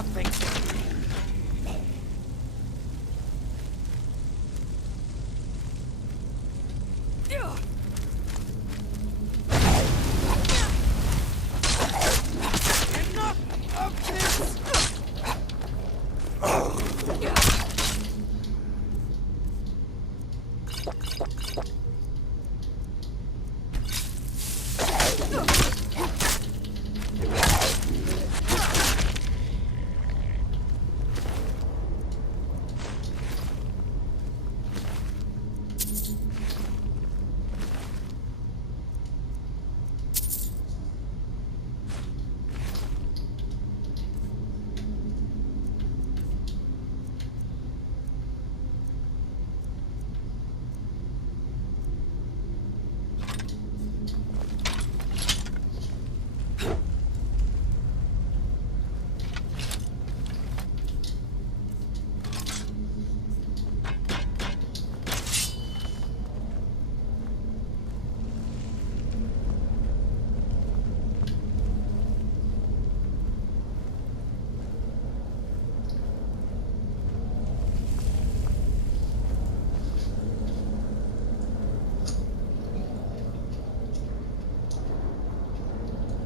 nothing. Enough of this!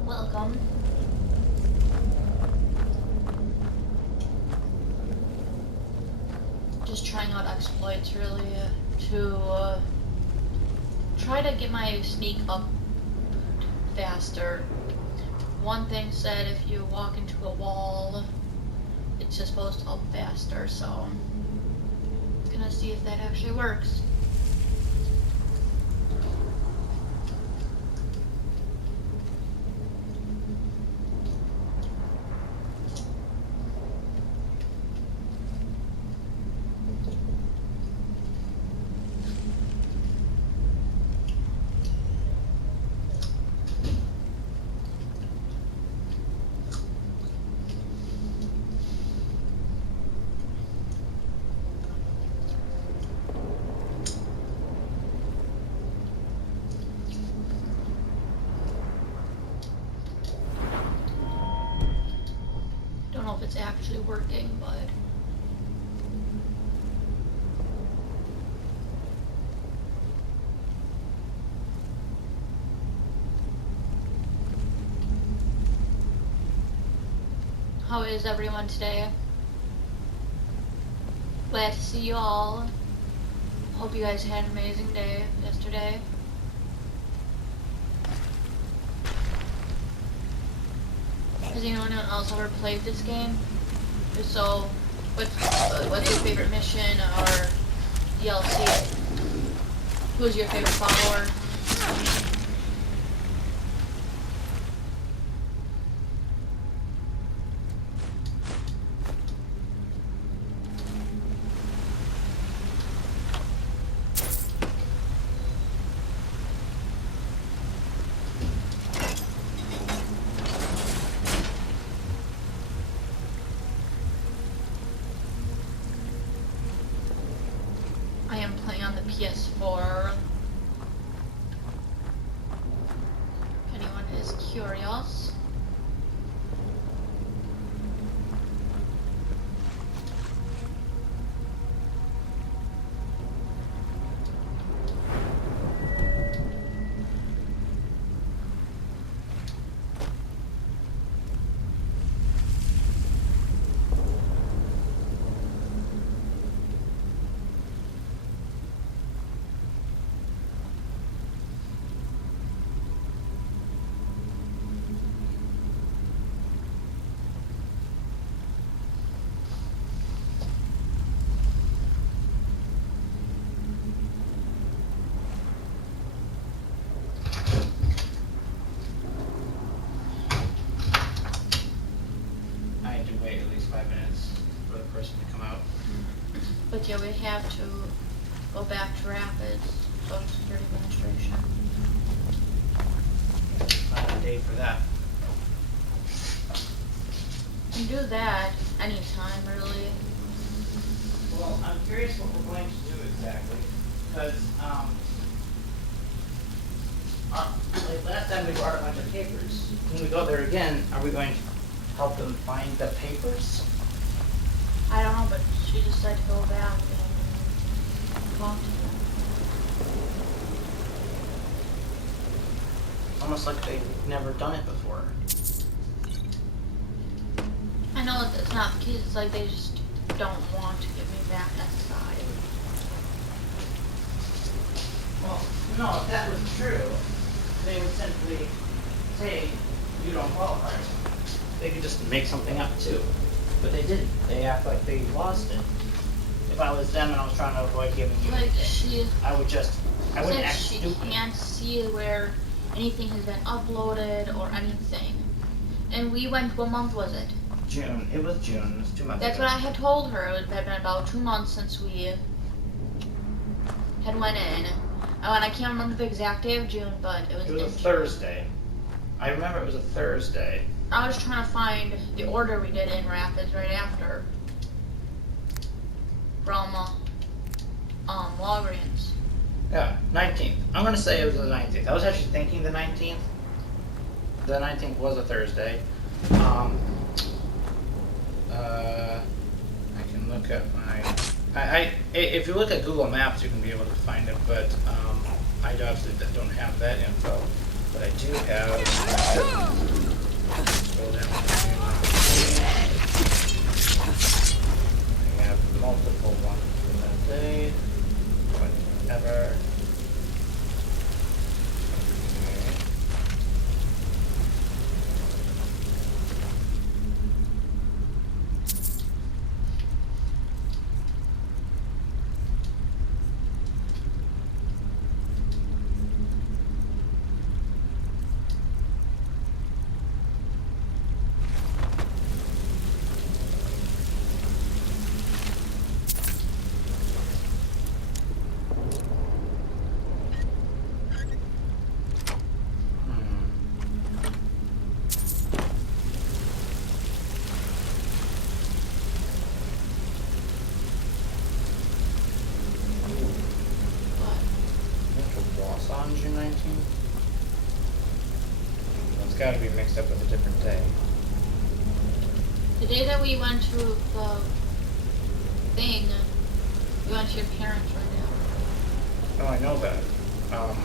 Welcome. Just trying out exploits really to try to get my sneak up faster. One thing said if you walk into a wall, it's just supposed to up faster, so I'm gonna see if that actually works. Don't know if it's actually working, but how is everyone today? Glad to see you all. Hope you guys had an amazing day yesterday. Has anyone else ever played this game? If so, what's your favorite mission or DLC? Who's your favorite follower? I am playing on the PS4. If anyone is curious. But yeah, we have to go back to Rapids, Social Security Administration. Find a day for that. You can do that anytime, really. Well, I'm curious what we're going to do exactly, because like last time we brought a bunch of papers. When we go there again, are we going help them find the papers? I don't know, but she just said to go back and talk to them. Almost like they've never done it before. I know it's not the case, it's like they just don't want to give me back that side. Well, no, if that was true, they would simply say you don't qualify. They could just make something up too. But they didn't. They act like they lost it. If I was them and I was trying to avoid giving you Like anything, I wouldn't said act she stupid. can't see where anything has been uploaded or anything. And we went, what month was it? June. It was June. It was 2 months That's ago. what I had told her. It had been about 2 months since we had went in. Oh, and I can't remember the exact day of June, but it was It was a in June. Thursday. I remember it was a Thursday. I was trying to find the order we did in Rapids right after. From, Walgreens. Yeah, 19th. I'm gonna say it was the 19th. I was actually thinking the 19th. The 19th was a Thursday. I can look at my. If you look at Google Maps, you can be able to find it. But I obviously don't have that info. But I do have. Scroll down to I have multiple ones for that day. Whatever. Okay. On June 19th? It's got to be mixed up with a different day. The day that we went to the thing, we went to your parents right now. Oh, I know that. I'm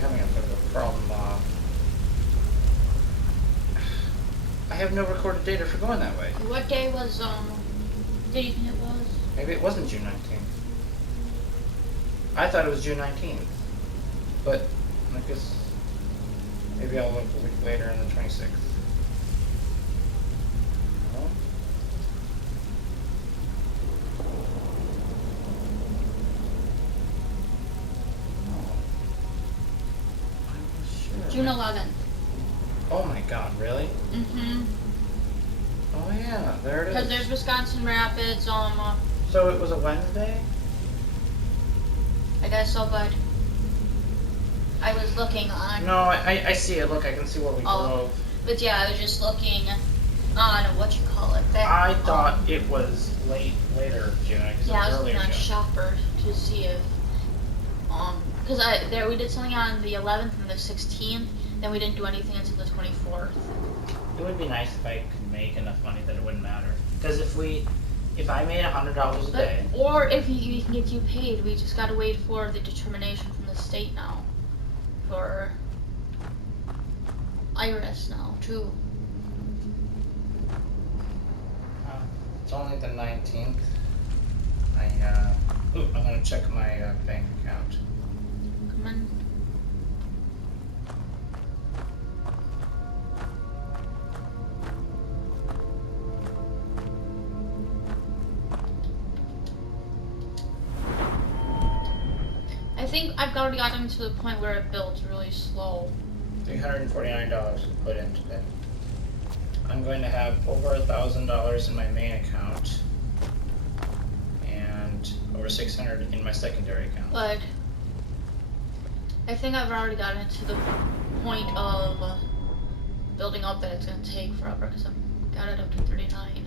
having a bit of a problem. I have no recorded data for going that way. What day was, do you think it was? Maybe it wasn't June 19th. I thought it was June 19th. But I guess maybe I'll look a week later on the 26th. No? June 11th. Oh my god, really? Mm-hmm. Oh yeah, there it is. Because there's Wisconsin Rapids, So it was a Wednesday? I guess so, but I was looking on. No, I see it. Look, I can see where we drove. But yeah, I was just looking on what you call it. That, I thought it was later June. I guess Yeah, I it was was looking earlier on June. Shopper to see if, because we did something on the 11th and the 16th, then we didn't do anything until the 24th. It would be nice if I could make enough money that it wouldn't matter. Because if I made $100 a day. Or if we can get you paid, we just gotta wait for the determination from the state now. For IRS now, too. It's only the 19th. I'm gonna check my bank account. Come on. I think I've already gotten to the point where it builds really slow. $349 to put in today. I'm going to have over $1,000 in my main account and over $600 in my secondary account. But I think I've already gotten to the point of building up that it's going to take forever because I've got it up to 39.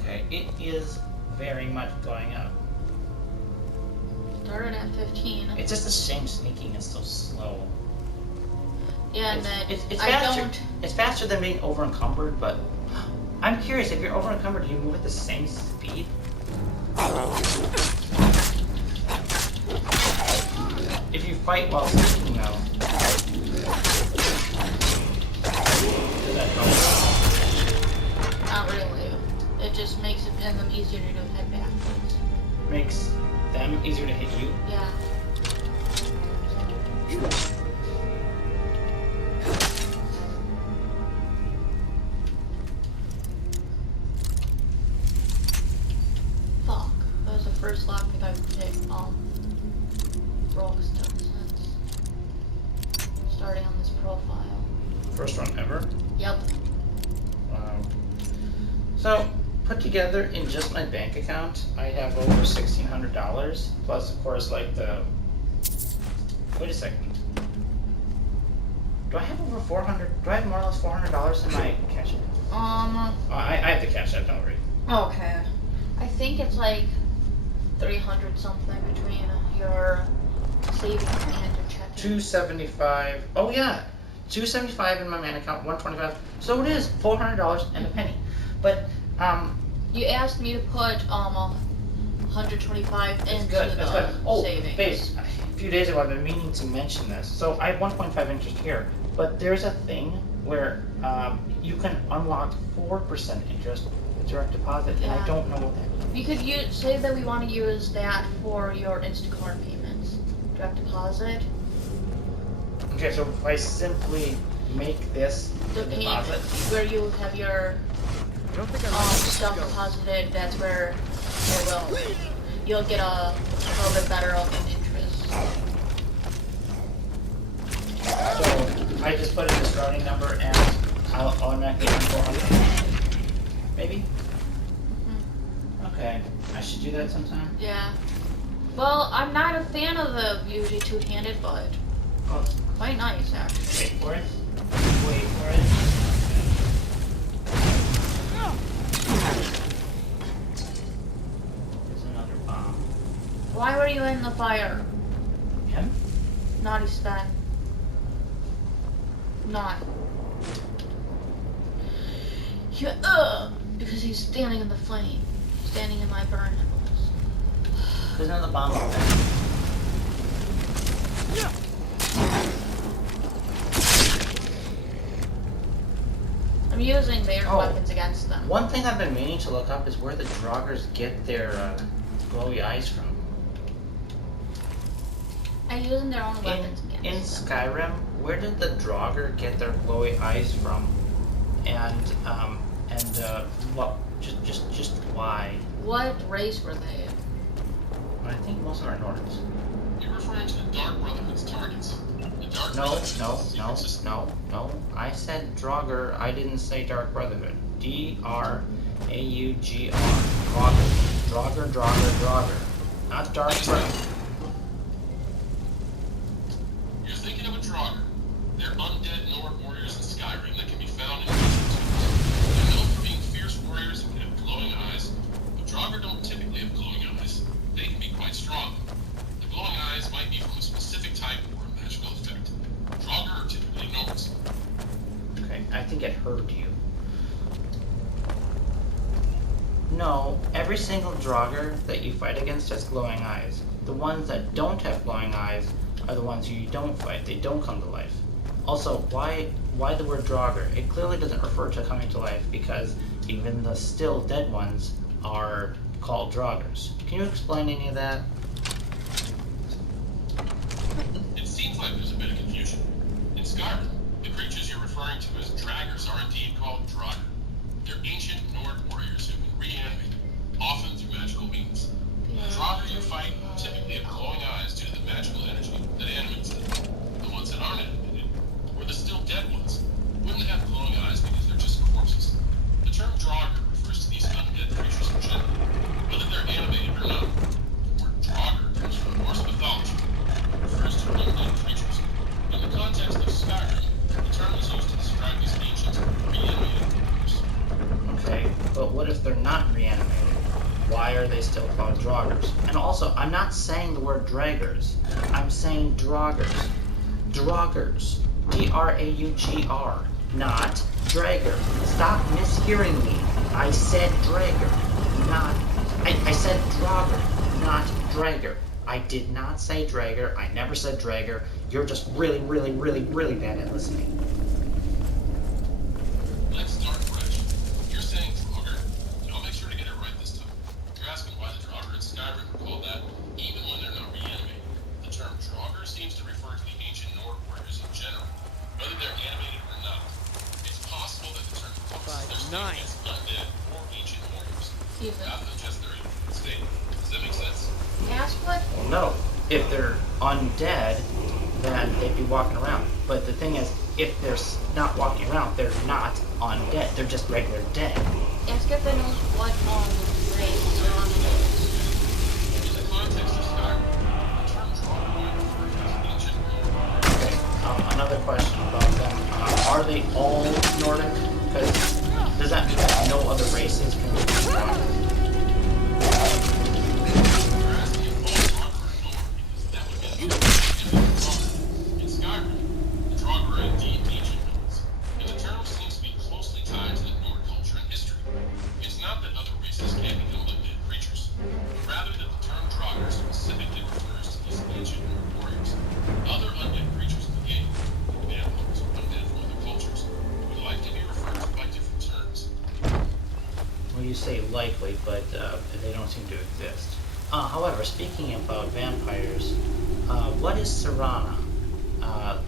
Okay, it is very much going up. Started at 15. It's just a shame sneaking is so slow. Yeah, and then it's I faster. don't. It's faster than being over encumbered, but I'm curious, if you're over encumbered, do you move at the same speed? If you fight while speaking though, does that help? Not really. It just makes it them easier to head backwards. Makes them easier to hit you? Yeah. Fuck. That was the first lockpick I've picked Rockstone since starting on this profile. First one ever? Yep. Wow. So, put together in just my bank account, I have over $1,600, plus of course like the... Wait a second. Do I have over 400, do I have more or less $400 in my cash app? Oh, I have the cash app, don't worry. Okay. I think it's like 300 something between your savings and your checking. 275, oh yeah, 275 in my main account, 125, so it is $400 and a penny. But, You asked me to put 125 into good, that's good. the savings. Babe, a few days ago I've been meaning to mention this. So I have 1.5 interest here, but there's a thing where you can unlock 4% interest with direct deposit, and I Yeah. don't know what that means. You could say that we want to use that for your Instacart payments. Direct deposit. Okay, so if I simply make this The the payment deposit, where you have your I don't think I stuff deposited, that's where you'll get a little bit better of an interest. so I just put in this routing number and I'll automatically earn 400. Maybe? Okay, I should do that sometime. Yeah. Well, I'm not a fan of the usually two-handed, but Oh, quite nice actually. wait for it. Wait for it. There's another bomb. Why were you in the fire? Him? Naughty Stan. Not. You, because he's standing in the flame. Standing in my burn nipples. There's another bomb up there. I'm using their Oh. weapons against them. One thing I've been meaning to look up is where the Draugrs get their glowy eyes from. I'm using their own weapons In against them. Skyrim, where did the Draugr get their glowy eyes from? And what? Just why? What race were they? I think most of them are Nordics. You're referring to the Dark Brotherhood's targets. The Dark No, Brotherhood's no, secret no, system. no. I said Draugr. I didn't say Dark Brotherhood. Draugr. Draugr. Not Dark Brotherhood. You're thinking of a Draugr. They're undead Nord warriors in Skyrim that can be found in ancient tombs. They're known for being fierce warriors who can have glowing eyes, but Draugr don't typically have glowing eyes. They can be quite strong. The glowing eyes might be from a specific type or a magical effect. Draugr are typically Nords. Okay, I think it heard you. No, every single Draugr that you fight against has glowing eyes. The ones that don't have glowing eyes are the ones you don't fight. They don't come to life. Also, why the word Draugr? It clearly doesn't refer to coming to life because even the still dead ones are called Draugrs. Can you explain any of that? It seems like there's a bit of confusion. In Skyrim, the creatures you're referring to as Draggers are indeed called Draugr. They're ancient Nord warriors who can reanimate, often through magical means. The Draugr you fight typically have glowing eyes due to the magical energy that animates them. The ones that aren't animated, or the still dead ones, wouldn't have glowing eyes because they're just corpses. The term Draugr refers to these undead creatures in general, whether they're animated or not. The word Draugr comes from Norse mythology. It refers to undead creatures. In the context of Skyrim, the term is used to describe these ancient, reanimated warriors. Okay, but what if they're not reanimated? Why are they still called Draugrs? And also, I'm not saying the word Draggers. I'm saying Draugrs. Draugrs. D-R-A-U-G-R, not Draugr. Stop mishearing me. I said Draugr, not... I said Draugr, not Draugr. I did not say Draugr. I never said Draugr. You're just really, really, really, really bad at listening. Let's start fresh. You're saying Draugr, and I'll make sure to get it right this time. You're asking why the Draugr in Skyrim are called that, even when they're not reanimated. The term Draugr seems to refer to the ancient Nord warriors in general, whether they're animated or not. It's possible that the term focuses their Nine. statements on undead or ancient warriors, Excuse me. rather than just their state. Does that make sense? Gaswood? No. If they're undead, then they'd be walking around. But the thing is, if they're not walking around, they're not undead. They're just regular dead. Ask if it knows what race they're on. In the context of Skyrim, the term Draugr might refer to as ancient Nord warriors. Okay. Another question about them. Are they all Nordic? Because does that mean that no other races can be Draugr? You're asking if all Draugr are Nord, because that would be the Draugr. In Skyrim, the Draugr are indeed ancient Nords, and the term seems to be closely tied to the Nord culture and history. It's not that other races can't become undead creatures, but rather that the term Draugr specifically refers to these ancient Nord warriors. Other undead creatures in the game, like vampires or undead from other cultures, would like to be referred to by different terms. Well, you say likely, but they don't seem to exist. However, speaking about vampires, what is Serana?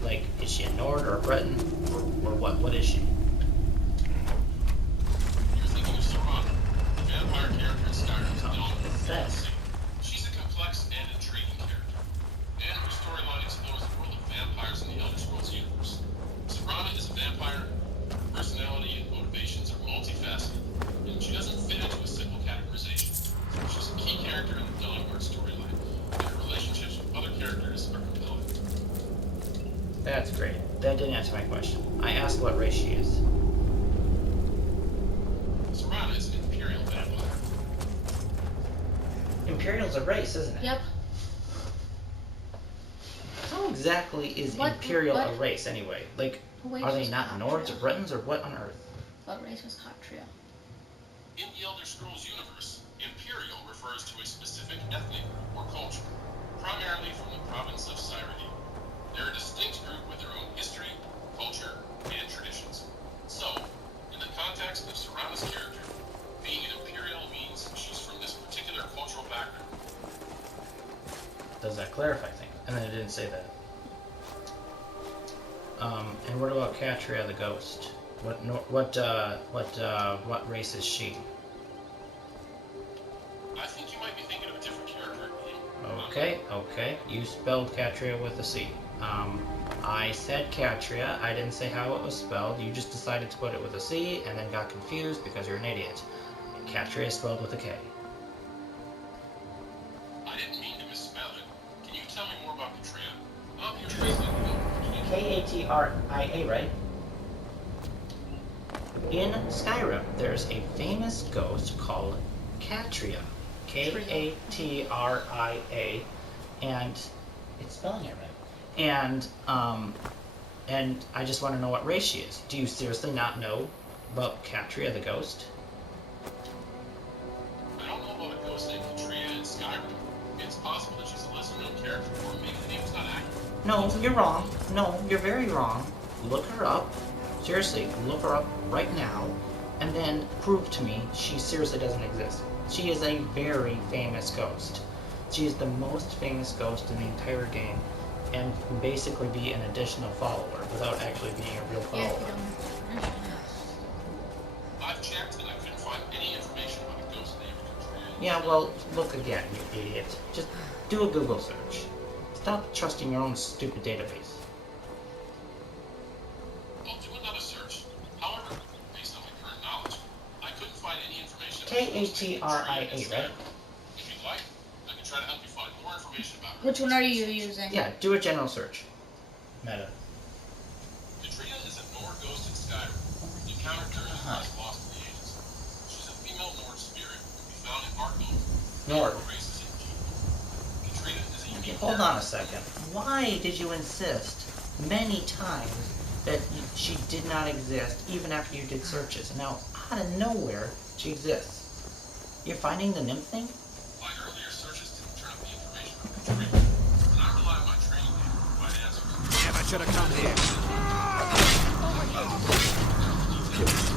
Like, is she a Nord or a Breton? Or what? What is she? You're thinking of Serana, the vampire character in Skyrim's Dawn. What's that? She's a complex and intriguing character, and her storyline explores the world of vampires in the Elder Scrolls universe. Serana is a vampire, her personality and motivations are multifaceted, and she doesn't fit into a simple categorization. She's a key character in the Dawnguard storyline, and her relationships with other characters are compelling. That's great. That didn't answer my question. I asked what race she is. Serana is an Imperial vampire. Imperial's a race, isn't it? Yep. How exactly is What- Imperial a what- race anyway? Like, Who are they was not Catria? Nords or Bretons or what on earth? What race was Catria? In the Elder Scrolls universe, Imperial refers to a specific ethnic group or culture, primarily from the province of Cyrene. They're a distinct group with their own history, culture, and traditions. So, in the context of Serana's character, being an Imperial means she's from this particular cultural background. Does that clarify things? And then it didn't say that. And what about Catria the Ghost? What race is she? I think you might be thinking of a different character. Okay. You spelled Catria with a C. I said Catria. I didn't say how it was spelled. You just decided to put it with a C and then got confused because you're an idiot. Catria is spelled with a K. I didn't mean to misspell it. Can you tell me more about Katria? I'm here translating the K-A-T-R-I-A, right? In Skyrim, there's a famous ghost called Catria. K-A-T-R-I-A. And it's spelling it right. And I just want to know what race she is. Do you seriously not know about Catria the ghost? I don't know about a ghost named Katria in Skyrim. It's possible that she's a lesser-known character, or maybe the name's not accurate. No, you're wrong. No, you're very wrong. Look her up. Seriously, look her up right now, and then prove to me she seriously doesn't exist. She is a very famous ghost. She is the most famous ghost in the entire game, and can basically be an additional follower without actually being a real Yeah, if follower. you don't mention it. I've checked and I couldn't find any information about a ghost named Katria. Yeah, well, look again, you idiot. Just do a Google search. Stop trusting your own stupid database. I'll do another search. However, based on my current knowledge, I couldn't find any information about K-A-T-R-I-A, Katria in right? Skyrim. If you'd like, I can try to help you find more information about her. Which one are you using? Yeah, do a general search. Meta. Katria is a Nord ghost in Skyrim, encountered during the Last Lost in the Ages. She's a female Nord spirit who can be found in Arkham, Nord. races indeed. Katria is a unique Hold on a second. Why did you insist many times that she did not exist even after you did searches. And now, out of nowhere, she exists. You're finding the nymph thing? My earlier searches didn't turn up the information on the tree, and I rely on my training data to provide answers. Damn, I should have come here.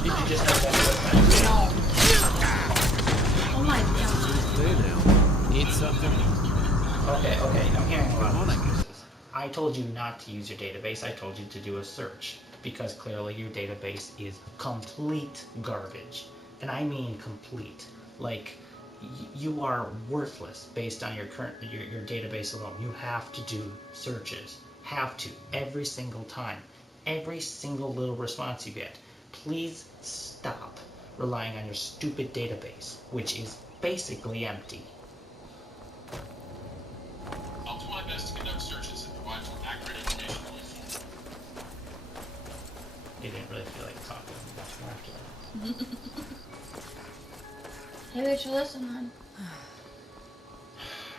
Did you just have that with No. Oh my god. Clear now. Need something? Okay, I'm hearing a lot Come of on, I guess. excuses. I told you not to use your database. I told you to do a search because clearly your database is complete garbage. And I mean complete. Like, you are worthless based on your current your database alone. You have to do searches. Have to. Every single time. Every single little response you get. Please stop relying on your stupid database, which is basically empty. I'll do my best to conduct searches and provide more accurate information going forward. You didn't really feel like talking much more after that. Maybe I should listen, man.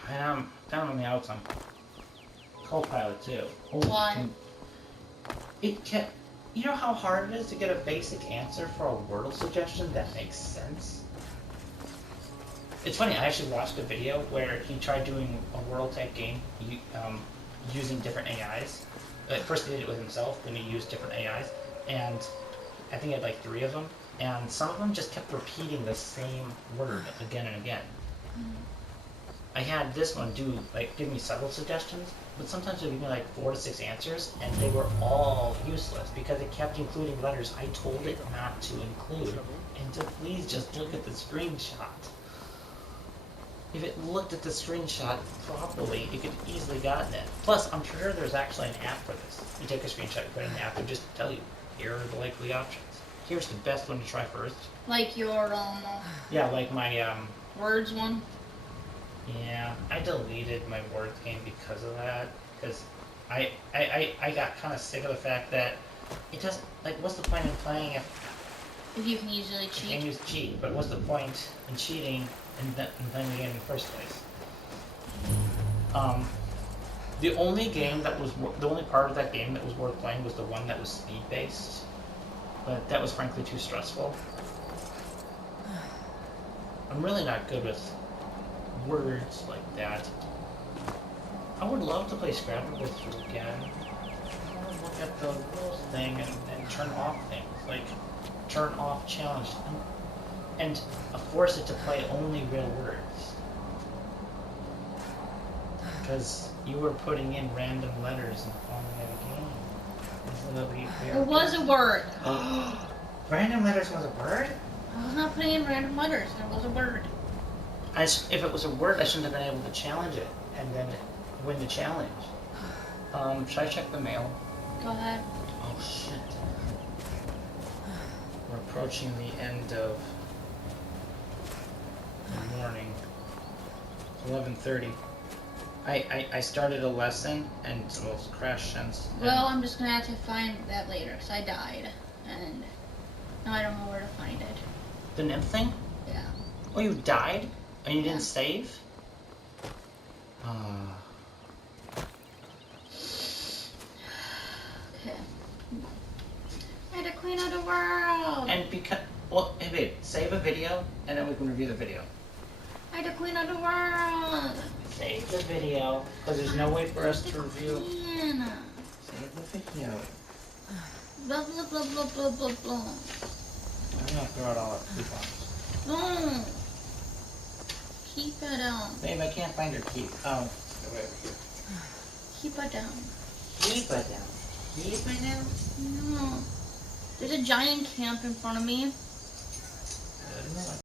And I'm down on the outs on Copilot too. Why? It kept. You know how hard it is to get a basic answer for a Wordle suggestion that makes sense? It's funny, I actually watched a video where he tried doing a Wordle type game using different AIs. At first he did it with himself, then he used different AIs, and I think he had like 3 of them, and some of them just kept repeating the same word again and again. I had this one give me several suggestions, but sometimes it would give me like 4 to 6 answers, and they were all useless because it kept including letters I told it not to include, and to please just look at the screenshot. If it looked at the screenshot properly, it could easily gotten it. Plus, I'm sure there's actually an app for this. You take a screenshot, you put it in the app, and just tell you, here are the likely options. Here's the best one to try first. Like your, Yeah, like my, words one? yeah, I deleted my word game because of that. Because I got kind of sick of the fact that it doesn't, like, what's the point in playing if If you can easily you can cheat. use cheat, but what's the point in cheating and playing the game in the first place? The only game that was, the only part of that game that was worth playing was the one that was speed-based. But that was frankly too stressful. I'm really not good with words like that. I would love to play Scrabble with you again. I want to look at the rules thing and turn off things, like turn off challenge and force it to play only real words. Because you were putting in random letters and calling it a game. It was a word. Random letters was a word? I was not putting in random letters. It was a word. If it was a word, I shouldn't have been able to challenge it and then win the challenge. Should I check the mail? Go ahead. Oh shit. We're approaching the end of the morning. 11:30. I started a lesson and well, crashed since. Well, I'm just gonna have to find that later, because I died. And now I don't know where to find it. The nymph thing? Yeah. Oh, you died? And you didn't Yeah. save? Okay. I had to clean out the world! And because, well, hey babe, save a video and then we can review the video. I had to clean out the world! Save the video, because there's no way for us to review. Clean. Save the video. Blah blah blah blah blah blah blah. I'm gonna throw it all at coupons. No! Keep it down. Babe, I can't find her key. Oh, go over here. Keep it down. Keep it down. Keep it down. No. There's a giant camp in front of me.